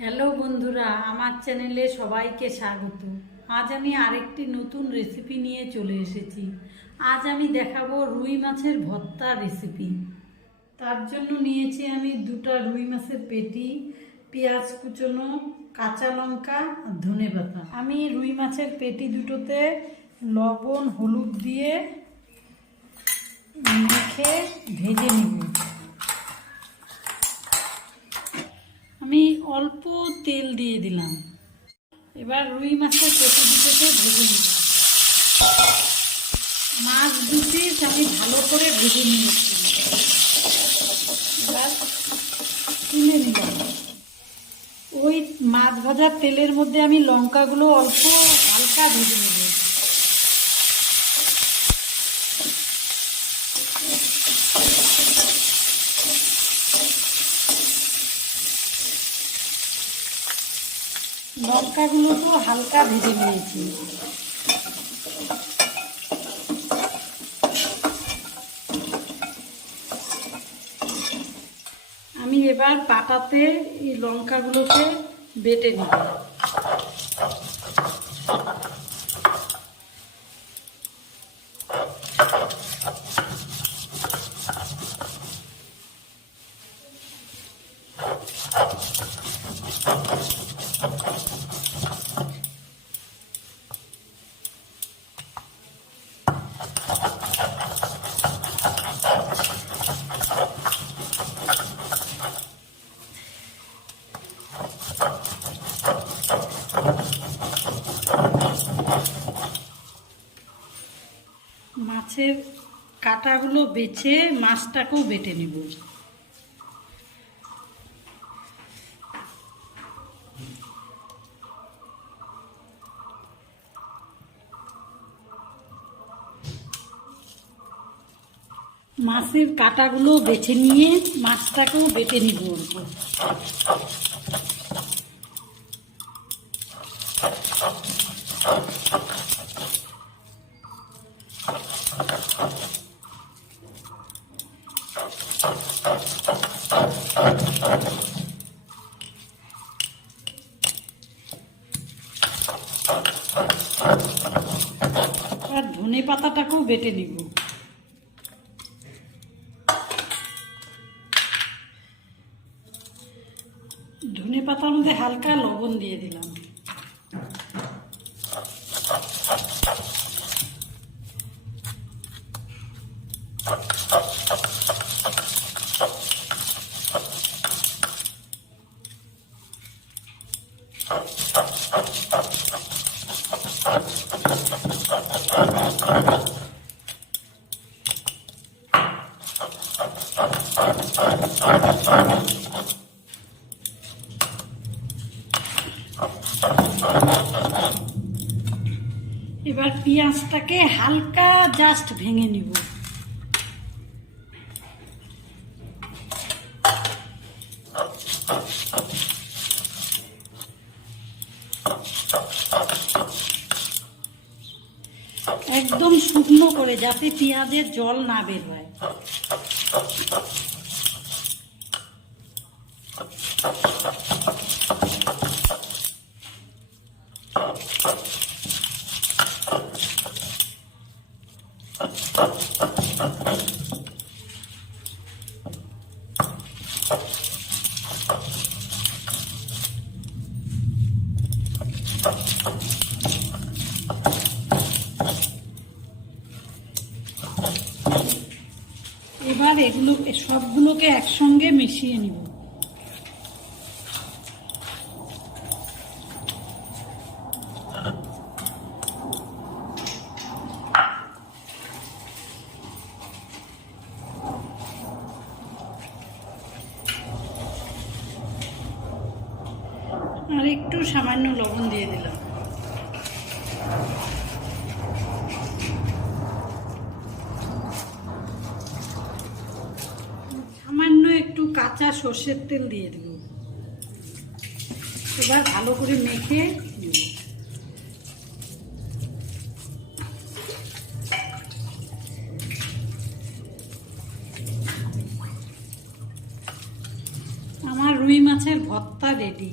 Hello বন্ধুরা, আমার চ্যানেলে সবাইকে স্বাগত। আজ আমি আরেকটি নতুন রেসিপি নিয়ে চলে এসেছি। আজ আমি দেখাবো রুই মাছের ভর্তা রেসিপি। তার জন্য নিয়েছি আমি দুটো রুই মাছের পেটি, পেঁয়াজ কুচনো, কাঁচা লঙ্কা আর ধনেপাতা। আমি রুই মাছের পেটি দুটোতে লবণ হলুদ দিয়ে মেখে ভেজে নিব। আমি অল্প তেল দিয়ে দিলাম। এবার রুই মাছের পেটি দুটোকে ভেজে নিব। মাছ দু পিস আমি ভালো করে ভেজে নিয়েছি। এবার তুলে নিলাম। ওই মাছ ভাজার তেলের মধ্যে আমি লঙ্কাগুলো অল্প হালকা ভেজে নেব। লঙ্কাগুলো তো হালকা ভেজে নিয়েছি। আমি এবার পাটাতে এই লঙ্কাগুলোকে বেটে নেব। মাছের কাঁটাগুলো বেছে মাছটাকেও বেটে নেব। মাছের কাঁটাগুলো বেছে নিয়ে মাছটাকেও বেটে নিব অল্প। আর ধনে পাতাটাকেও বেটে নিব। ধনে পাতার মধ্যে হালকা লবণ দিয়ে দিলাম। এবার পেঁয়াজটাকে হালকা জাস্ট ভেঙে নিব। একদম শুকনো করে, যাতে পেঁয়াজের জল না বের হয়। এবার এগুলো সবগুলোকে একসঙ্গে মিশিয়ে নিব। আর একটু সামান্য লবণ দিয়ে দিলাম। সামান্য একটু কাঁচা সর্ষের তেল দিয়ে দেব। এবার ভালো করে মেখে নেব। আমার রুই মাছের ভর্তা রেডি।